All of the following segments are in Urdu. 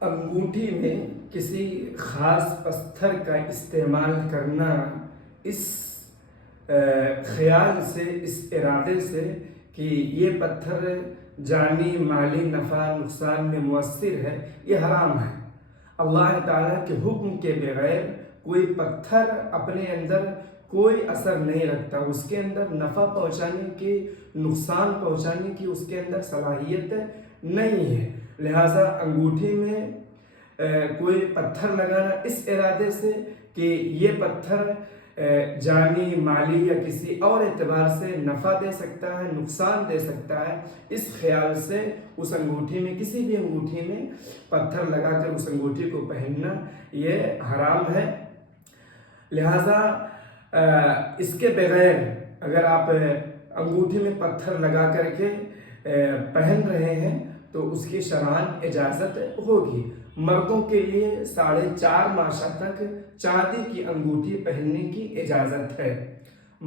انگوٹھی میں کسی خاص پتھر کا استعمال کرنا اس خیال سے، اس ارادے سے کہ یہ پتھر جانی مالی نفع نقصان میں مؤثر ہے، یہ حرام ہے۔ اللہ تعالیٰ کے حکم کے بغیر کوئی پتھر اپنے اندر کوئی اثر نہیں رکھتا، اس کے اندر نفع پہنچانے کی، نقصان پہنچانے کی اس کے اندر صلاحیت نہیں ہے۔ لہٰذا انگوٹھی میں کوئی پتھر لگانا اس ارادے سے کہ یہ پتھر جانی مالی یا کسی اور اعتبار سے نفع دے سکتا ہے، نقصان دے سکتا ہے، اس خیال سے اس انگوٹھی میں، کسی بھی انگوٹھی میں پتھر لگا کر اس انگوٹھی کو پہننا یہ حرام ہے۔ لہٰذا اس کے بغیر اگر آپ انگوٹھی میں پتھر لگا کر کے پہن رہے ہیں تو اس کی شرعاً اجازت ہوگی۔ مردوں کے لیے 4.5 ماشا تک چاندی کی انگوٹھی پہننے کی اجازت ہے۔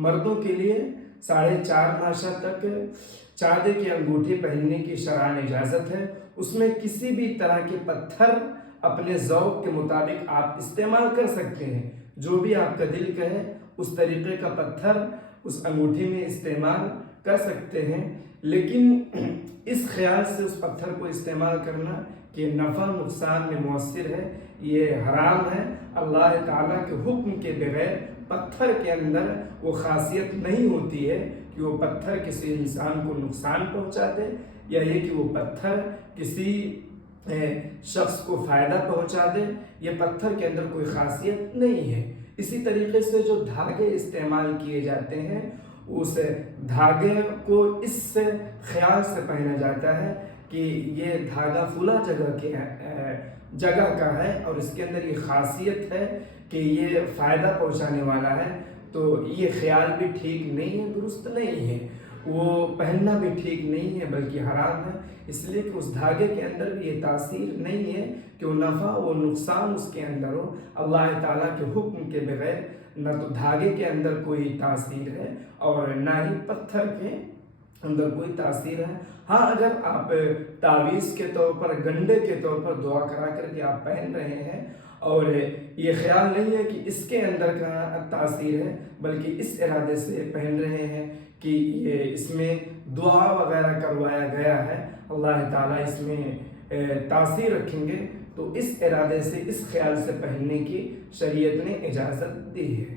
مردوں کے لیے 4.5 ماشا تک چاندی کی انگوٹھی پہننے کی شرعاً اجازت ہے۔ اس میں کسی بھی طرح کے پتھر اپنے ذوق کے مطابق آپ استعمال کر سکتے ہیں، جو بھی آپ کا دل کہے اس طریقے کا پتھر اس انگوٹھی میں استعمال کر سکتے ہیں، لیکن اس خیال سے اس پتھر کو استعمال کرنا کہ نفع نقصان میں مؤثر ہے، یہ حرام ہے۔ اللہ تعالیٰ کے حکم کے بغیر پتھر کے اندر وہ خاصیت نہیں ہوتی ہے کہ وہ پتھر کسی انسان کو نقصان پہنچا دے، یا یہ کہ وہ پتھر کسی شخص کو فائدہ پہنچا دے۔ یہ پتھر کے اندر کوئی خاصیت نہیں ہے۔ اسی طریقے سے جو دھاگے استعمال کیے جاتے ہیں، اس دھاگے کو اس خیال سے پہنا جاتا ہے کہ یہ دھاگا فلاں جگہ کا ہے اور اس کے اندر یہ خاصیت ہے کہ یہ فائدہ پہنچانے والا ہے، تو یہ خیال بھی ٹھیک نہیں ہے، درست نہیں ہے، وہ پہننا بھی ٹھیک نہیں ہے بلکہ حرام ہے، اس لیے کہ اس دھاگے کے اندر بھی یہ تاثیر نہیں ہے کہ وہ نفع و نقصان اس کے اندر ہو۔ اللہ تعالیٰ کے حکم کے بغیر نہ تو دھاگے کے اندر کوئی تاثیر ہے اور نہ ہی پتھر کے اندر کوئی تاثیر ہے۔ ہاں، اگر آپ تعویذ کے طور پر، گنڈے کے طور پر دعا کرا کر کے آپ پہن رہے ہیں اور یہ خیال نہیں ہے کہ اس کے اندر کا تاثیر ہے، بلکہ اس ارادے سے پہن رہے ہیں کہ یہ اس میں دعا وغیرہ کروایا گیا ہے، اللہ تعالیٰ اس میں تاثیر رکھیں گے، تو اس ارادے سے، اس خیال سے پہننے کی شریعت نے اجازت دی ہے۔